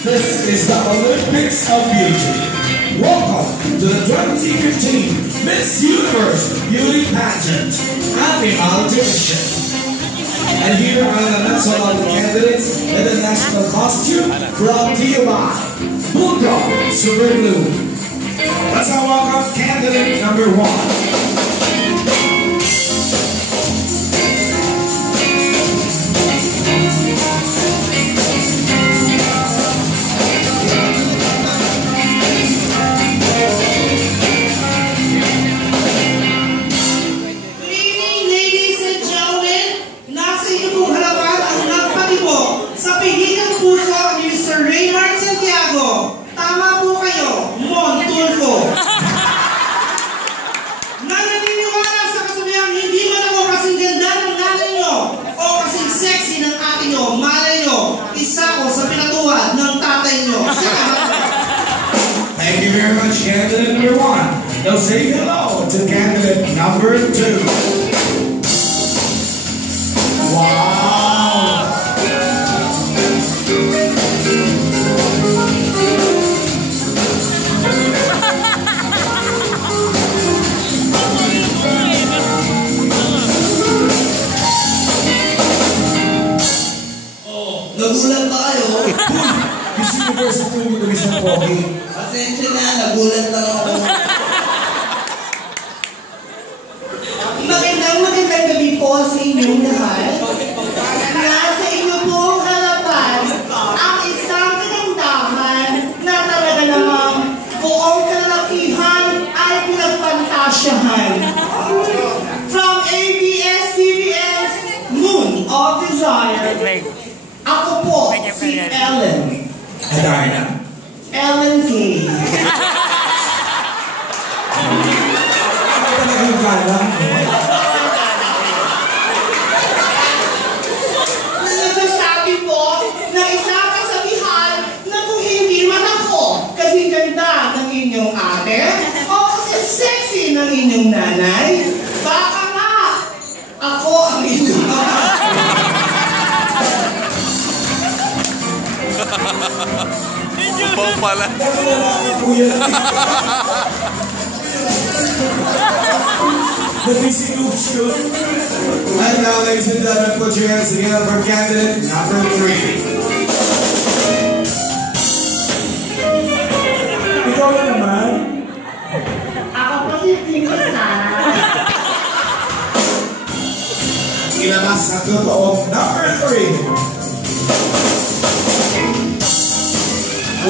This is the Olympics of Beauty. Welcome to the 2015 Miss Universe Beauty Pageant Animal Division. And here are the national candidates in the national costume brought to you by Bulldog Super Glue. Let's now welcome candidate number 1. Thank you very much, candidate number 1. Now say hello to candidate number 2. Wow! Oh, nagulat tayo. Miss Universe ang tuloy ng isang pogi. Pasensya na, nagulat lang ako. Magandang gabi po sa inyong lahat. Nasa inyo pong harapan ang isang kagandahan na talaga namang buong kalakihan ay pinagpantasyahan. From ABS-CBN's Moon of Desire, ako po si Ellen. Adarna. Ellen K. Ano talaga yung gala? Nagsasabi po na isang kasabihan na kung hindi man ako kasing ganda ng inyong ate o kasing sexy ng inyong nanay, baka nga ako ang inyong Pau pala. And now, ladies and gentlemen, put your hands together for candidate number 3. Ikaw na naman. ako po si Tingasa. Ilabas sa totoong number 3.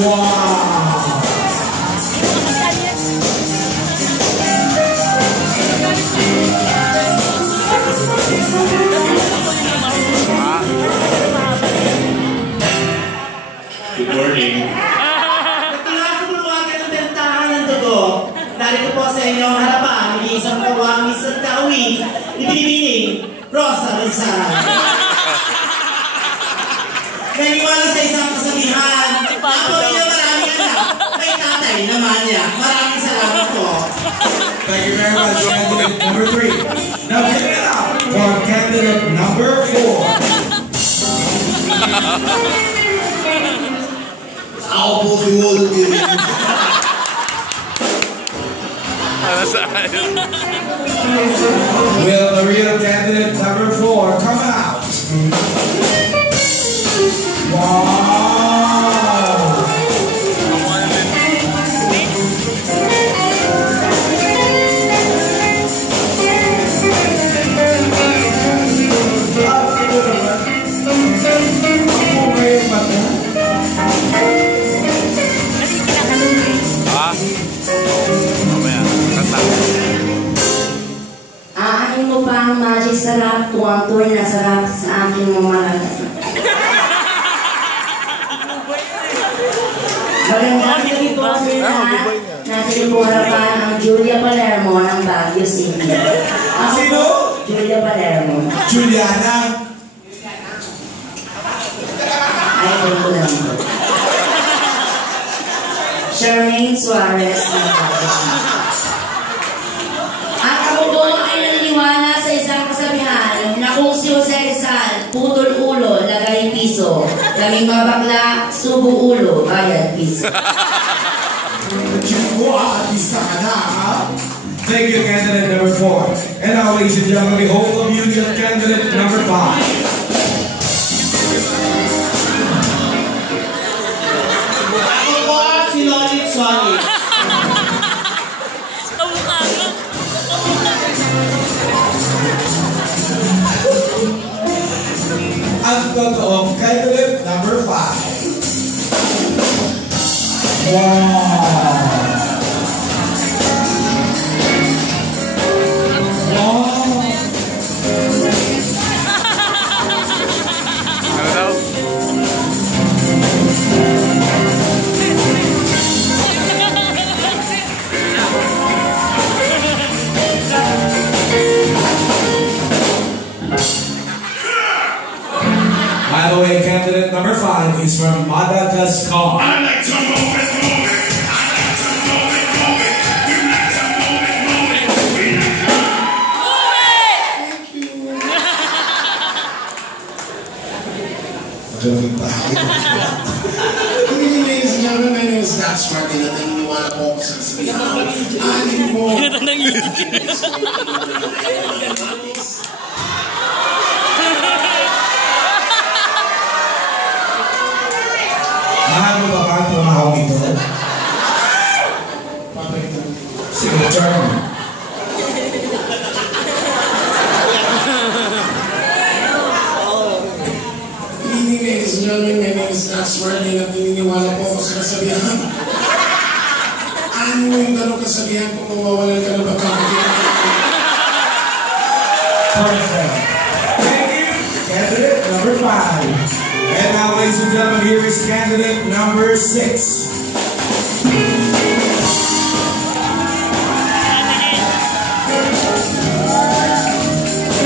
Wow! Good morning. Pinasok ng mga kanabentahan ng dugo. Narito po sa inyong harapan, isang kawangis at kaawit, ibinibining Rosa Rizal. Naniwala sa isang kasabihan, ako niya maraming anak, may tatay naman niya. Maraming salamat po. Thank you very much, candidate number 3. Now give it up for candidate number 4. Ako po si Wolfie. Will the real candidate number 4 come out? Wow! Aanin mo pa ang magic sarap, tuwang-tuwang na sarap sa aking mamalat. Magandang gabi po sa lahat. Nasa iyo po harapan ang Julia Palermo ng Baguio City. Sino? Julia Palermo. Juliana. Ay, ko lang po. Charmaine Suarez ng Baguio City. At ako po ay naniniwala sa isang kasabihan na kung si Jose Rizal, putol ulo, lagay piso. Kaming mga bakla, subo ulo, bayad piso. Thank you, candidate number 4. And now, ladies and gentlemen, behold the beauty of candidate number 5. Ako po si Lolit Solid. Ang totoong candidate number 5. Wow! By the way, candidate number 5 is from Madagascar. I like to move it, move it. I like to move it, move it. You like to move it, move it. We like to move it. Good evening, ladies and gentlemen. My name is Dax Martin. At naniniwala po ako sa kasabihan. Anin mo. Mahal mo ba ba ang pumahawag ito? Signature mo. Good evening, ladies and gentlemen. My name is Dax Martin. At naniniwala po ako sa kasabihan. Anin mo yung ganong kasabihan kung mawawalan ka na pagkakakilan. Perfect. Thank you, candidate number 5. And now, ladies and gentlemen, here is candidate number 6.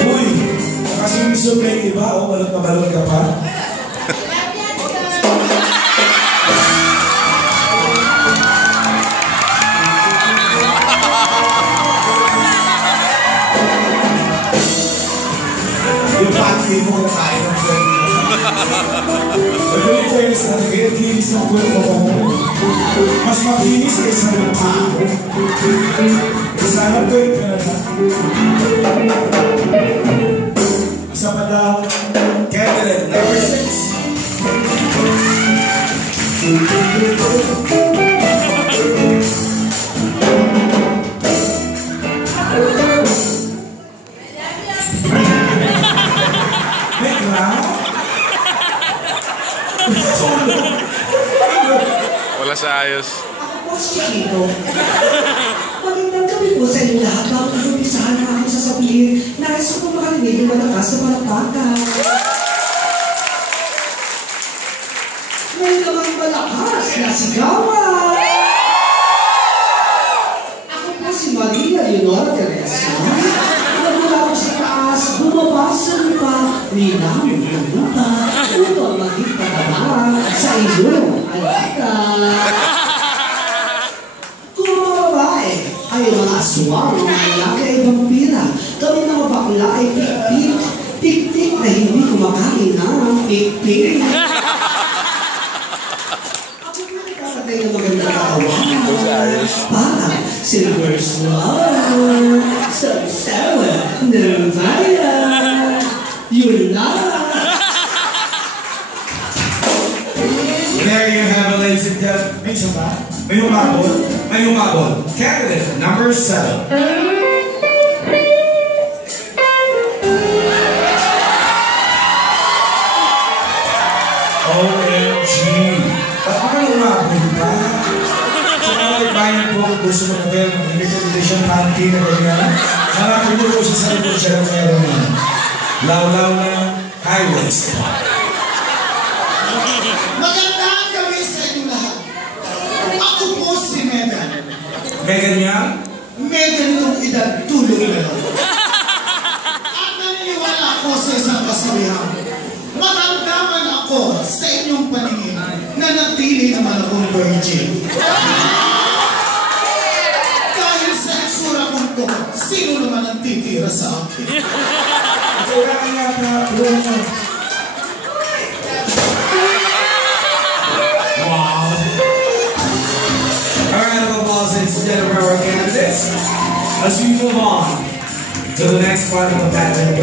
Uy, nakasumisog na yung iba, o balot na balot ka pa. Yung pati mo na tayo ng friend. Pero yung fairness natin, kaya kinis ng kwento mo. Mas makinis kaysa ng tao. Sana pwede ka na na. Isa pa daw, candidate number 6. Wala sa ayos. Ako po si Chico. Magandang gabi po sa inyo lahat. Bago umpisahan na aking sasabihin, nais ko po makarinig ng malakas na palakpakan. May namang malakas na sigawan. Ako po si Maria Leonora Teresa. Nagmula ko sa taas, bumaba sa lupa, linawin ng lupa, upang maging pagkabara sa inyong alata. Kung mga babae ay mga aswang, mga lalaki ay vampira, kami mga bakla ay pikpik, pikpik na hindi kumakain ng pikpik. Ako po ay kakatay ng magandang katawan, parang silver swan, sawa, nirvana, yun na. There you have it, ladies and gentlemen. May isa ba? May humabol? May humabol. Candidate number 7. OMG! Ba't ka may humabol ba? Sa mga kaibayan po, kung gusto mo kayo ng limited edition panty na ganyan, hanapin niyo po siya sa likod siya ng meron niya. Law-law na highway spot. Magandang gabi sa inyo lahat. Ako po si Megan. Megan yan? Megan itong edad tulong na lang. At naniniwala ako sa isang kasabihan. Matanda man ako sa inyong paningin na natili naman akong virgin. Dahil sa itsura kong to, sino naman ang titira sa akin? Kaya kaya na, instead of our candidates as we move on to the next part of the pageant.